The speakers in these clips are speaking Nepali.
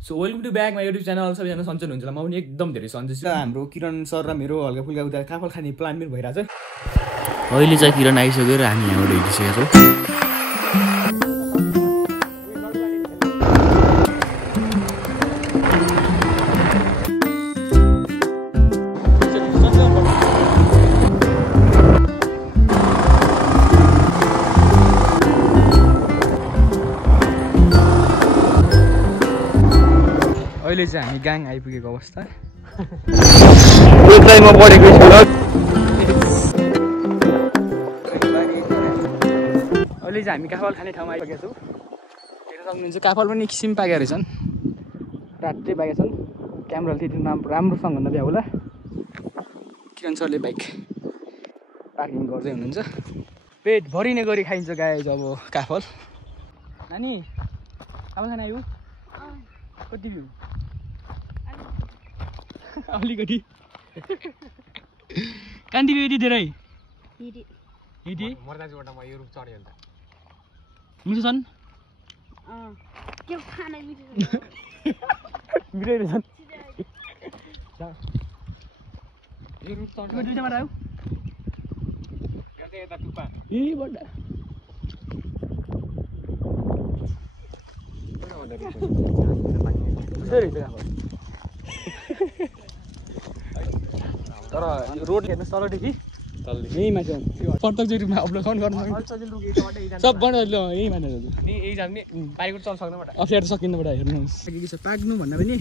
So welcome to back my YouTube channel. सबैजना सन्चै हुन्छ होला, म पनि एकदम धेरै सन्चै छु। हाम्रो किरण सर र मेरो हल्का फुल्का उता काफल खाने प्लान पनि भइरहेछ। अहिले चाहिँ किरण आइसक्यो र हामी यहाँबाट हिँडिसकेका छौँ। अहिले चाहिँ हामी गाङ आइपुगेको अवस्था। म पढेको अहिले चाहिँ हामी काफल खाने ठाउँमा आइपुगेका छौँ। हेर्न सक्नुहुन्छ काफल पनि किसिम पाकेका रहेछन्, रातै पाकेका छन्। क्यामेरा त्यति राम्रोसँग नभ्या होला। किरण सरले बाइक पार्किङ गर्दै हुनुहुन्छ। पेट भरिने गरी खाइन्छ गाइज अब काफल। नानी काफल खाना आयो? कति भ्यू? अलिकति कान्ति यति धेरै मिठो छन्। मिठै रहेछन्। दुईटाबाट आयो ए बड्डा तर रोड हेर्नु तलदेखि यही माथि प्रत्यक्ष रूपमा अपलोड गर्नु सब बन्द यही माथि अप्ठ्यारो सकिन्न बडा हेर्नुहोस्। के छ पाक्नु भन्दा पनि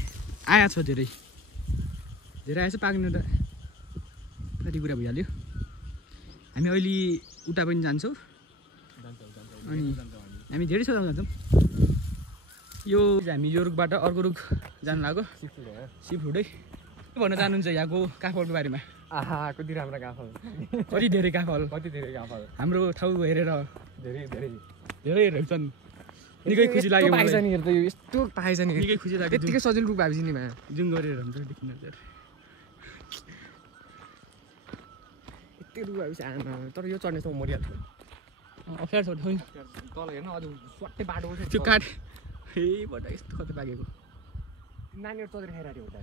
आएको छ, धेरै धेरै आएछ। पाक्नु त कति कुरा भइहाल्यो। हामी अहिले उता पनि जान्छौँ अनि हामी धेरै छ जान्छौँ। यो हामी यो रुखबाट अर्को रुख जानु लाग्यो, सी फुडै भन्न चाहनुहुन्छ यहाँको काफलको बारेमा? आहा कति राम्रो काफल, कति धेरै काफल, कति धेरै काफल। हाम्रो ठाउँ हेरेर धेरै धेरै धेरै हेर्छन्। निकै खुसी लाग्यो पाएछ नि, हेर्दा यो यस्तो पाएछ नि, निकै खुसी लाग्यो। यतिकै सजिलो रूप भएपछि नि भाइ जुम गरेर हुन्छ देखिन यति रूप भएपछि आएन। तर यो चढ्ने चाहिँ म मरिहाल्छु। अप्ठ्यारो छ ठाउँ तल हेर्न अझ स्वाट्टै बाटो त्यो काठ ए बड्डा यस्तो कति पाकेको। नानीहरू चढेर खाइरहेको हुँदा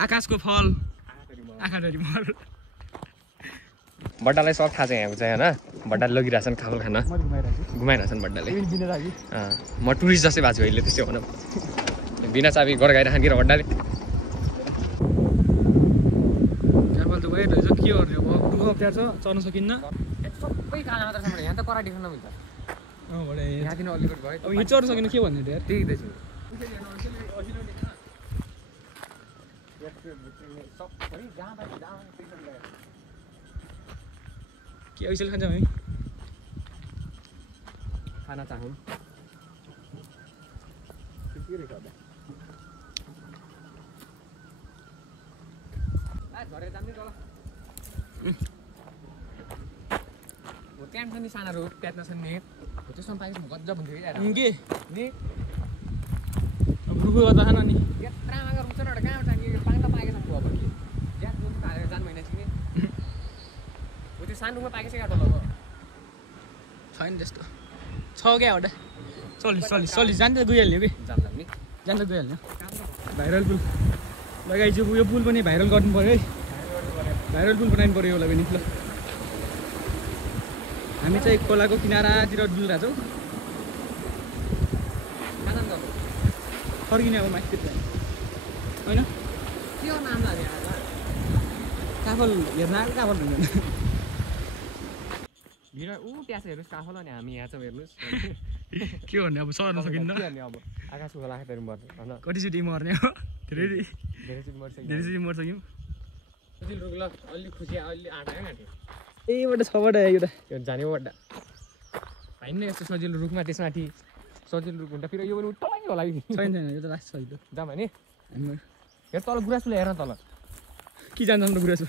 आकाशको फल आँखाधरी मर। बड्डालाई सब थाहा छ यहाँको चाहिँ होइन। बड्डाले लगिरहेछन् काफल खान, घुमाइरहेछन् बड्डाले। म टुरिस्ट जस्तै भएको छु अहिले, त्यसै भनौँ। बिना चाबी गड गाइरहेको कि र बड्डाले। काफल त गइरहेछ, के गर्ने अब रुख अप्ठ्यारो छ, चढ्न सकिन्न। सबै काला मात्र छ, यहाँ त कराटी खान मिल्छ। यहाँदेखि अलिकति भयो, अब यो चढ्न सकिन्न के भन्ने यार। त्यही त छु। के ऐसेल खान्छौँ हामी? खाना चाहौँ त्यहाँ छ नि साना रुख, प्याट्न छ नि, त्यसमा पाएपछि गजब हुन्थ्यो कि के नि अब रुख गर्दा खान नि यत्रा मागा रुख छ न, कहाँ छ कि पाङ्दा पाएको छ अब कि ज्यान रुख हालेर जानु भएन कि हो। त्यो सानो रुखमा पाकेको छ क्या डल्लो छैन त्यस्तो छ क्या एउटा। चलिस जान्छ गइहाल्यो कि जान्छ नि, जान्छ गइहाल्यो। भाइरल पुल लगाइछु, यो पुल पनि भाइरल गर्नु पऱ्यो है, भाइरल पुल बनाउनु पऱ्यो होला पनि। ल हामी चाहिँ खोलाको किनारातिर डुलिरहेको छौँ। फर्किने अब माथितिर होइन के हो नाम लाग्यो काफल हेर्न आएको काफल हुँदैन। भिड ऊ त्यहाँ छ हेर्नुहोस् काफल, अनि हामी यहाँ छौँ हेर्नुहोस्। के भन्ने अब सर्न सकिन्न। के गर्ने अब आकाशको खोला खाँदाखेरि मर्छ होइन, कतिचोटि मर्ने हो, धेरैचोटि मर्छौँ। सजिलो रुख ल, अलि खुसी अलि आँटा क्या नाट्यो। यहीबाट छबाट आयो त यो जाने बड्डा होइन, यस्तो सजिलो रुखमा त्यसमाथि सजिलो रुख हुन्छ। फेरि यो पनि उठ्नै होला कि छैन यो त लास्ट सजिलो। जाम भने हामी हेर तल गुराँसले हेर तल के जान्छन् त गुराँस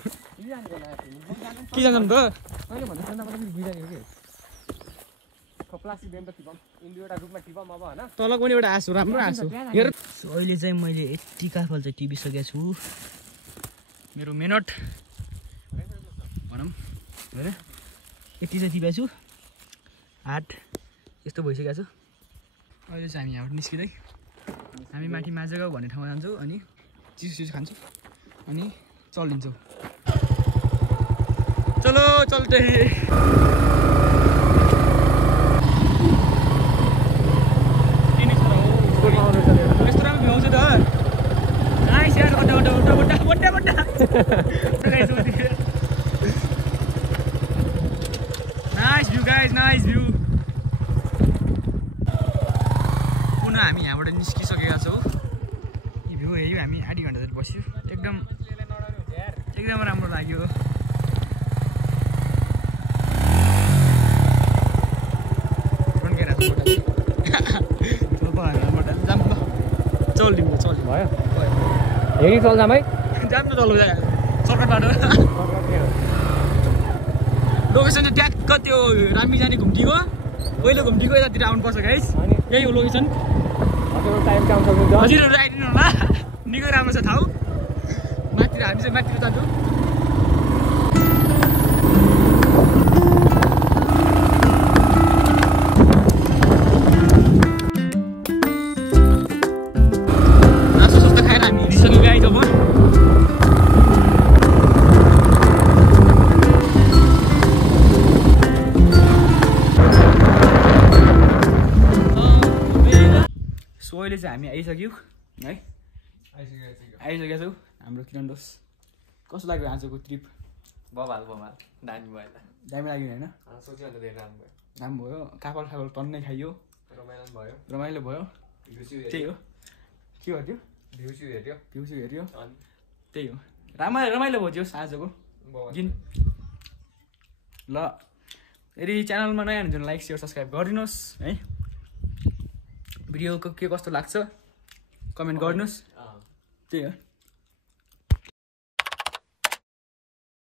के जान्छन् त मैले भन्दा सन्दाबाट पनि बिजाने हो कि प्लास्टिक बेन त टिपम एउटा रुखमा टिपम अब होइन। तल पनि एउटा आँसु राम्रो आँसु हेर। अहिले चाहिँ मैले यति काफल चाहिँ टिपिसकेको छु। मेरो मेहनत भनौँ होइन यति चाहिँ टिपेको छु, हात यस्तो भइसकेको छु। अहिले चाहिँ हामी यहाँबाट निस्किँदै हामी माथि माझगाउँ भन्ने ठाउँमा जान्छौँ अनि चिसो खान्छौँ अनि चलिन्छौँ चलो चल्टे यस्तो राम्रो भ्याउँछ त नाइस यार बड्डा nice view guys nice view पुनः हामी यहाँबाट निस्किसकेका छौँ यो भ्यू हेऱ्यो हामी आधी घन्टा जति बस्यो एकदम राम्रो लाग्यो चल भयो हेरी चल्दा भाइ जाम न चल्नु सर्टकट बाटो लोकेसन चाहिँ ट्याक्क त्यो रामी जाने घुम्टीको पहिलो घुम्टीको यतातिर आउनुपर्छ गाइस यही हो लोकेसन हजुरहरू आइदिनु होला निकै राम्रो छ ठाउँ माथितिर हामी चाहिँ माथितिर जान्छौँ नास्ता खाएर हामी हिँडिसक्यौँ गाइस अब अहिले चाहिँ हामी आइसक्यौँ है आइसकेका छौँ हाम्रो किरणडोस कस्तो लाग्यो आजको ट्रिप बबाल दामी भयो दामी लाग्यो होइन सोचिहाल्नु धेरै राम्रो भयो राम्रो भयो कापल टन्नै खाइयो रमाइलो भयो त्यही हो के गर्थ्यो भ्यू हेऱ्यो त्यही हो रमाइलो भयो त्यो आजको दिन ल यदि च्यानलमा नयाँ हुनुहुन्छ भने लाइक सेयर सब्सक्राइब गरिदिनुहोस् है भिडियोको के कस्तो लाग्छ कमेन्ट गर्नुहोस् त्यही हो